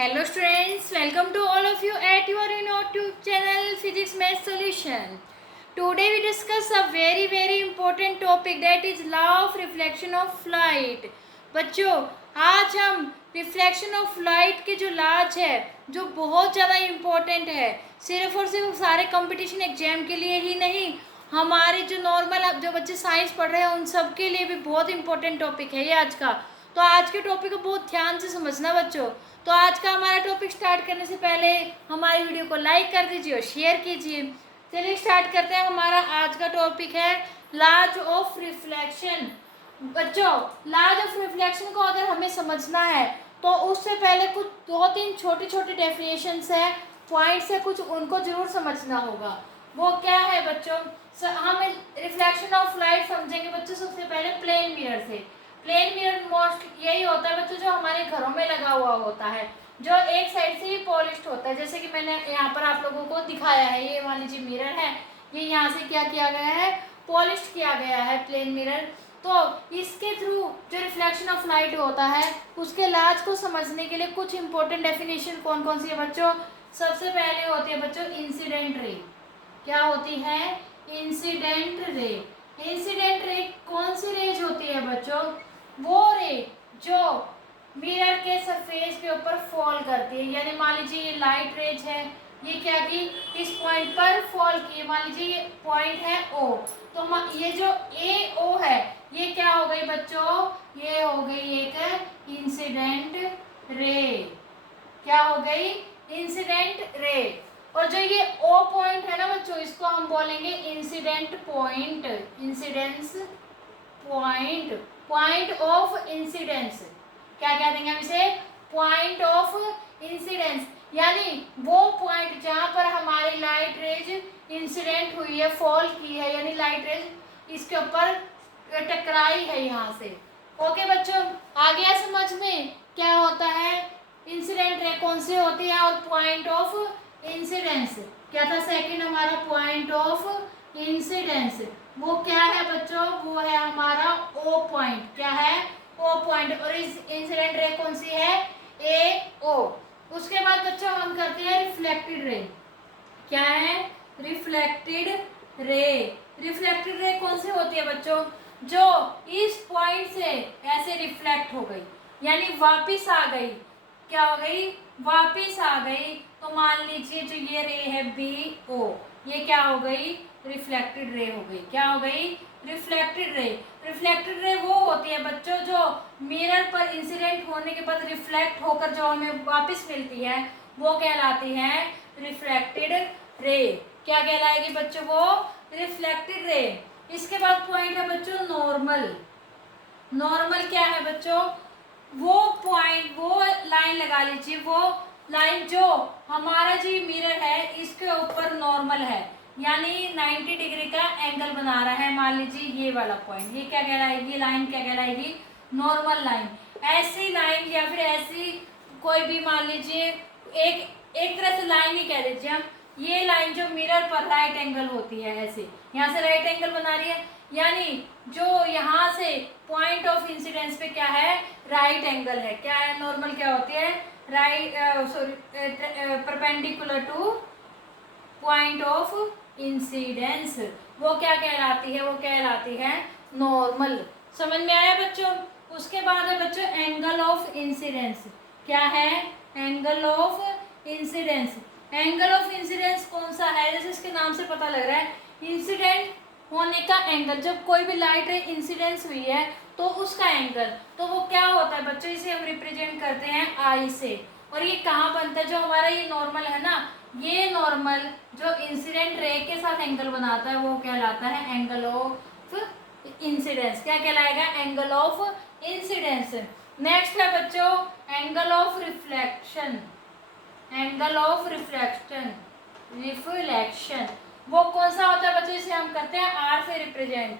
Hello students, welcome to all of you at your YouTube channel Physics Math Solution. Today we discuss a very important topic, that is law of reflection of light. बच्चों, आज हम reflection of light के जो laws है जो बहुत ज़्यादा important है, सिर्फ और सिर्फ सारे कंपटीशन एग्जाम के लिए ही नहीं, हमारे जो नॉर्मल जो बच्चे साइंस पढ़ रहे हैं उन सब के लिए भी बहुत इंपॉर्टेंट टॉपिक है ये आज का। तो आज के टॉपिक को बहुत ध्यान से समझना बच्चों। तो आज का हमारा टॉपिक स्टार्ट करने से पहले हमारी वीडियो को लाइक कर दीजिए और शेयर कीजिए। चलिए स्टार्ट करते हैं। हमारा आज का टॉपिक है लॉज ऑफ रिफ्लेक्शन। बच्चों, लॉज ऑफ रिफ्लेक्शन को अगर हमें समझना है तो उससे पहले कुछ दो तीन छोटे छोटे डेफिनेशंस है, पॉइंट्स है, कुछ उनको जरूर समझना होगा। वो क्या है बच्चों? हम रिफ्लेक्शन ऑफ लाइट समझेंगे बच्चों सबसे पहले प्लेन मिरर से। प्लेन मिरर मोस्ट यही होता है बच्चों जो हमारे घरों में लगा हुआ होता है, जो एक साइड से ही पॉलिश्ड होता है। जैसे कि मैंने यहाँ पर आप लोगों को दिखाया है, ये मान लीजिए मिरर है, ये यहाँ से क्या किया गया है, पॉलिश्ड किया गया है प्लेन मिरर। तो इसके थ्रू जो रिफ्लेक्शन ऑफ लाइट होता है उसके लॉज को समझने के लिए कुछ इंपॉर्टेंट डेफिनेशन कौन कौन सी है बच्चों? सबसे पहले होती है बच्चों इंसिडेंट रे। क्या होती है? Incident ray. इंसिडेंट रे कौन सी रेज होती है बच्चों? वो रे जो मिरर के सरफेस के ऊपर फॉल करती है। यानी मान लीजिए ये लाइट रेज है, ये क्या की इस पॉइंट पर फॉल की, मान लीजिए ये पॉइंट है ओ, तो ये जो ए ओ है ये क्या हो गई बच्चों? ये हो गई एक इंसिडेंट रे। क्या हो गई? Incident ray. और जो ये ओ पॉइंट है ना बच्चों, इसको हम बोलेंगे incident point, incidence point, point of incidence. क्या कह देंगे हम इसे? Point of incidence. यानी वो पॉइंट जहां पर हमारी लाइट रेज इंसिडेंट हुई है, फॉल की है, यानी लाइट रेज इसके ऊपर टकराई है यहाँ से। ओके बच्चों, आ गया समझ में क्या होता है? इंसिडेंट रे कौन सी होती है और पॉइंट ऑफ इंसिडेंस क्या था? सेकंड हमारा पॉइंट ऑफ इंसिडेंस वो क्या है बच्चों? वो है हमारा ओ पॉइंट। क्या है? O point. और इस इंसिडेंट रे कौन सी है? ए ओ। उसके बाद बच्चों हम करते हैं रिफ्लेक्टेड रे। क्या है? Reflected ray. रिफ्लेक्टेड रे कौन सी होती है बच्चों? जो इस पॉइंट से ऐसे रिफ्लेक्ट हो गई, यानी वापिस आ गई। क्या हो गई? वापिस आ गई। तो मान लीजिए जो ये रे है बी ओ, ये क्या हो गई? रिफ्लेक्टेड रे हो गई। क्या हो गई? Reflected ray. रिफ्लेक्टेड रे वो होती है बच्चों जो मिरर पर इंसिडेंट होने के बाद रिफ्लेक्ट होकर जो हमें वापस मिलती है वो कहलाती है रिफ्लेक्टेड रे। क्या कहलाएगी बच्चों? वो रिफ्लेक्टेड रे। इसके बाद पॉइंट है बच्चों नॉर्मल। नॉर्मल क्या है बच्चों? वो पॉइंट, वो लाइन लगा लीजिए, वो लाइन जो हमारा जो मिरर है इसके ऊपर नॉर्मल है, यानी 90 डिग्री का एंगल बना रहा है। मान लीजिए ये वाला पॉइंट, ये क्या कहलाएगी? लाइन क्या कहलाएगी? Normal line. ऐसी लाइन या फिर ऐसी कोई भी मान लीजिए एक तरह से लाइन ही कह दीजिए हम, ये लाइन जो मिरर पर राइट एंगल होती है, ऐसे यहाँ से राइट एंगल बना रही है, यानी जो यहाँ से पॉइंट ऑफ इंसिडेंस पे क्या है? राइट एंगल है। क्या है? नॉर्मल क्या होती है? Right perpendicular two point of incidence वो क्या कहलाती है? वो कहलाती है नॉर्मल। समझ में आया बच्चों? उसके बाद है बच्चों एंगल ऑफ इंसिडेंस। क्या है? Angle of incidence. Angle of incidence कौन सा है? जैसे इसके नाम से पता लग रहा है, इंसिडेंट होने का एंगल। जब कोई भी लाइट रे इंसिडेंस हुई है तो उसका एंगल, तो वो क्या होता है बच्चों? इसे हम रिप्रेजेंट करते हैं आई से। और ये कहाँ बनता है? जो हमारा ये नॉर्मल है ना, ये नॉर्मल जो इंसिडेंट रे के साथ एंगल बनाता है वो कहलाता है एंगल ऑफ इंसिडेंस। क्या कहलाएगा? Angle of incidence. नेक्स्ट है बच्चों angle of reflection. Angle of reflection, reflection वो कौन सा होता है बच्चों? इसे हम करते हैं आर से रिप्रेजेंट।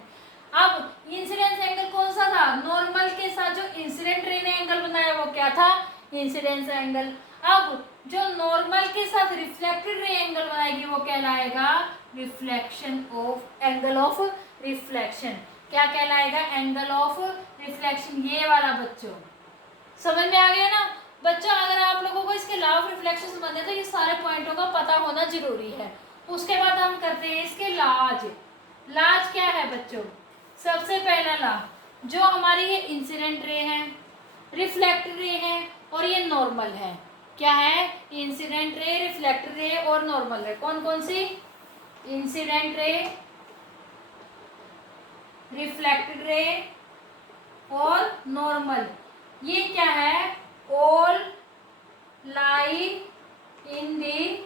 अब इंसिडेंस एंगल कौन सा था? नॉर्मल के साथ जो इंसिडेंट रे ने एंगल बनाया वो क्या था? Incidence angle. अब जो नॉर्मल के साथ रिफ्लेक्टेड रे एंगल बनाएगी वो कहलाएगा reflection of, angle of reflection. क्या कहलाएगा? Angle of reflection. ये वाला बच्चों समझ में आ गया ना? बच्चों अगर आप लोगों को इसके लॉ ऑफ रिफ्लेक्शन समझना है तो ये सारे पॉइंटों का पता होना जरूरी है। उसके बाद हम करते हैं इसके लाज। लाज क्या है बच्चों? सबसे पहला ला, जो हमारी ये इंसिडेंट रे है, रिफ्लेक्ट रे है और ये नॉर्मल है। क्या है? इंसिडेंट रे, रिफ्लेक्ट रे और नॉर्मल रे। कौन कौन सी? इंसिडेंट रे, रिफ्लेक्टेड रे और नॉर्मल। ये क्या है? All lie in the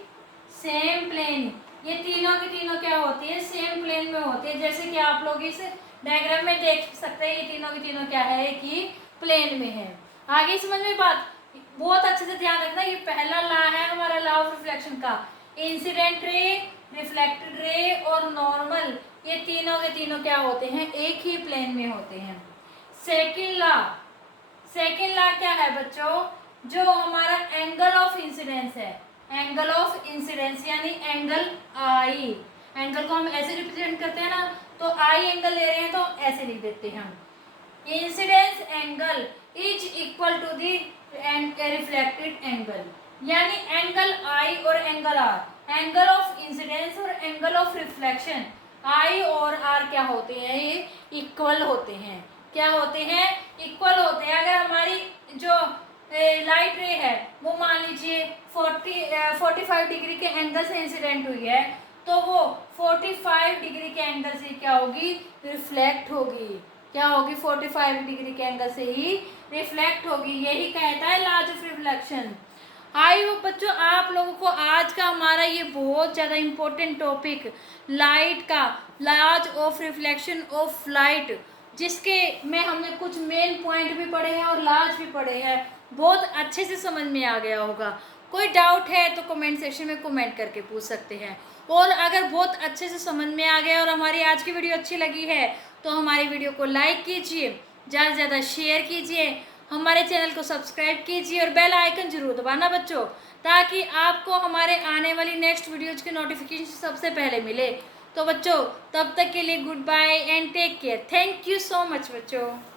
same plane. ये तीनों की तीनों क्या होती है? सेम प्लेन में होती है। जैसे कि आप लोग इस डायग्राम में देख सकते हैं, ये तीनों की तीनों क्या है? एक ही प्लेन में है। आगे समझ में बात? बहुत अच्छे से ध्यान रखना, ये पहला ला है हमारा लॉ ऑफ रिफ्लेक्शन का। इंसिडेंट रे, रिफ्लेक्टेड रे और नॉर्मल, ये तीनों के तीनों क्या होते हैं? एक ही प्लेन में होते हैं। सेकेंड ला, सेकेंड ला क्या है बच्चों? जो हमारा एंगल ऑफ इंसिडेंस है, एंगल ऑफ इंसिडेंस यानी एंगल आई। एंगल को हम ऐसे रिप्रेजेंट करते हैं ना, तो आई एंगल ले रहे हैं तो ऐसे लिख देते हैं हम। Incidence angle is equal to the reflected angle, यानी एंगल आई और angle R, angle of incidence और एंगल ऑफ रिफ्लेक्शन आई और आर क्या होते हैं? ये इक्वल होते हैं। क्या होते हैं? इक्वल होते हैं। अगर हमारी जो लाइट रे है वो मान लीजिए 45 डिग्री के एंगल से इंसिडेंट हुई है, तो वो 45 डिग्री के एंगल से क्या होगी? रिफ्लेक्ट होगी। क्या होगी? 45 डिग्री के एंगल से ही रिफ्लेक्ट होगी। यही कहता है law of reflection. I hope बच्चों आप लोगों को आज का हमारा ये बहुत ज़्यादा इम्पोर्टेंट टॉपिक लाइट का, laws of reflection of light, जिसके में हमने कुछ मेन पॉइंट भी पढ़े हैं और लॉज भी पढ़े हैं, बहुत अच्छे से समझ में आ गया होगा। कोई डाउट है तो कमेंट सेक्शन में कमेंट करके पूछ सकते हैं। और अगर बहुत अच्छे से समझ में आ गया और हमारी आज की वीडियो अच्छी लगी है तो हमारी वीडियो को लाइक कीजिए, ज़्यादा से ज़्यादा शेयर कीजिए, हमारे चैनल को सब्सक्राइब कीजिए और बेल आइकन जरूर दबाना बच्चों, ताकि आपको हमारे आने वाली नेक्स्ट वीडियोज़ के नोटिफिकेशन सबसे पहले मिले। तो बच्चों तब तक के लिए goodbye and take care. Thank you so much बच्चों।